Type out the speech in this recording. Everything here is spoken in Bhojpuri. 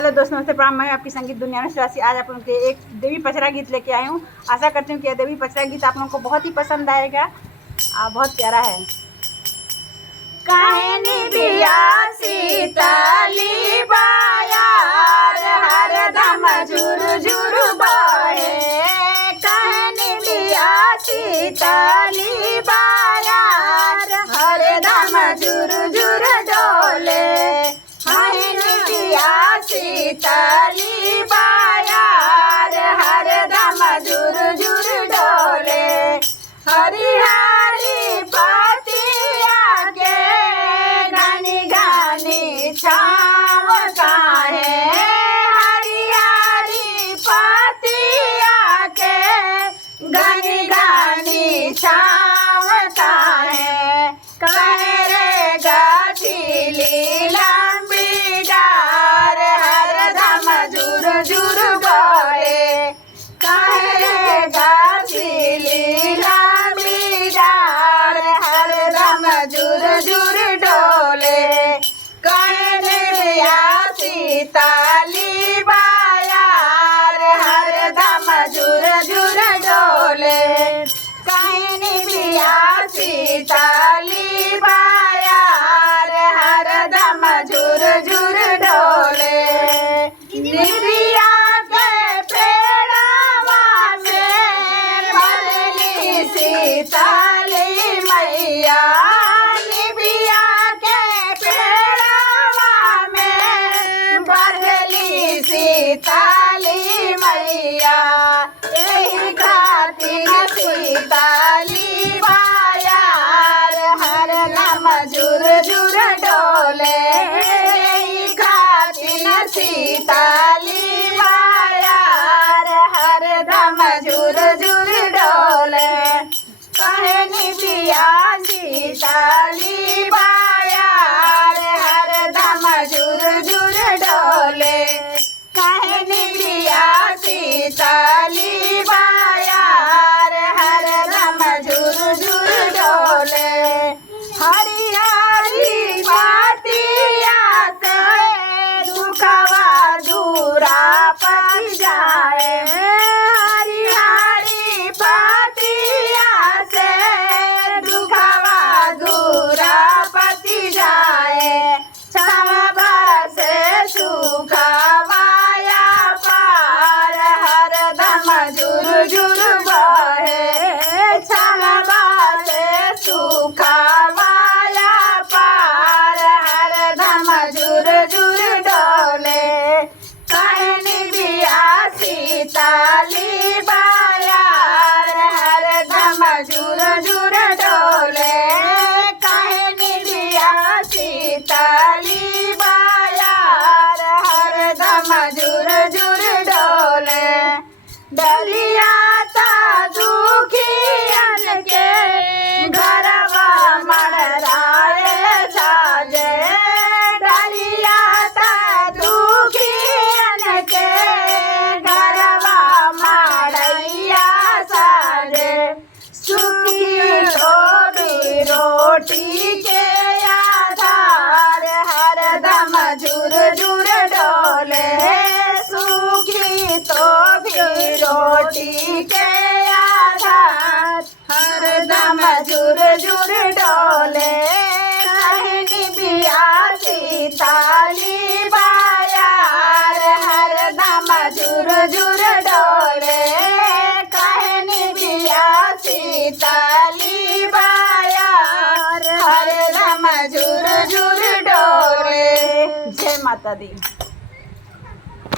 हेलो दोस्तों, नमस्ते, प्रणाम। मैं आपकी संगीत दुनिया में श्रेयासी आज आप लोगों के एक देवी पचरा गीत लेके आई हूँ। आशा करती हूँ कि यह देवी पचरा गीत आप लोगों को बहुत ही पसंद आएगा। बहुत प्यारा है। कहनी बिया सीताली बायार हरदम झुर झुर बहे, कहनी बिया सीताली बायार हरदम झुर झुर डोले, सीताली बायार हरदम झुर झुर डोले, हरी हरी पतिया के घनी घनी छाव काहे, हरी हरी पतिया के घनी घनी छाव काहे, कहे रे गठिली लंबी डार झुर झुर बहे, कहे रे गठिली लंबी डार हरदम झुर झुर डोले, कहे बिया सीताली बायार हरदम झुर झुर डोले, कहे बिया सीताली बायार हरदम झुर झुर डोले, निबिया के पेड़वा में भरली सीताली मैया, निबिया के पेड़वा में भरली सीताली मैया, यही खातिर सीताली बायार हरदम झुर झुर डोले, सीताली बायार हरदम झुर झुर डोले, कहनी बिया सीताली बायार हरदम झुर झुर डोले, कहनी बिया सीताली बायार हरदम झुर झुर डोले, हरी हरी पतिया दुखवा दूरा पत जाए, हरी हरी पतिया से दुखवा दूरा पत जाए, छावा से सुखवाया पार हरदम झुर झुर बहे, छावा से सुखवाया पार हरदम झुर झुर डोले, कहनी बिया सीताली बायार हरदम झुर झुर डोले, कहनी बिया सीताली बायार हरदम झुर झुर डोले, डलिया ता दुखियन के घरवा मड़राए साजे, डलिया ता दुखियन के घरवा मड़ैया साजे, सुखी थोड़ी रोटी के आधार हरदम झुर झुर डोले, सुखी तो भी रोटी के आधार हरदम झुर झुर डोले, कहनी बिया सीताली बायार हरदम झुर झुर डोले, कहनी बिया सीताली बायार हरदम झुर झुर डोले। जय माता दी।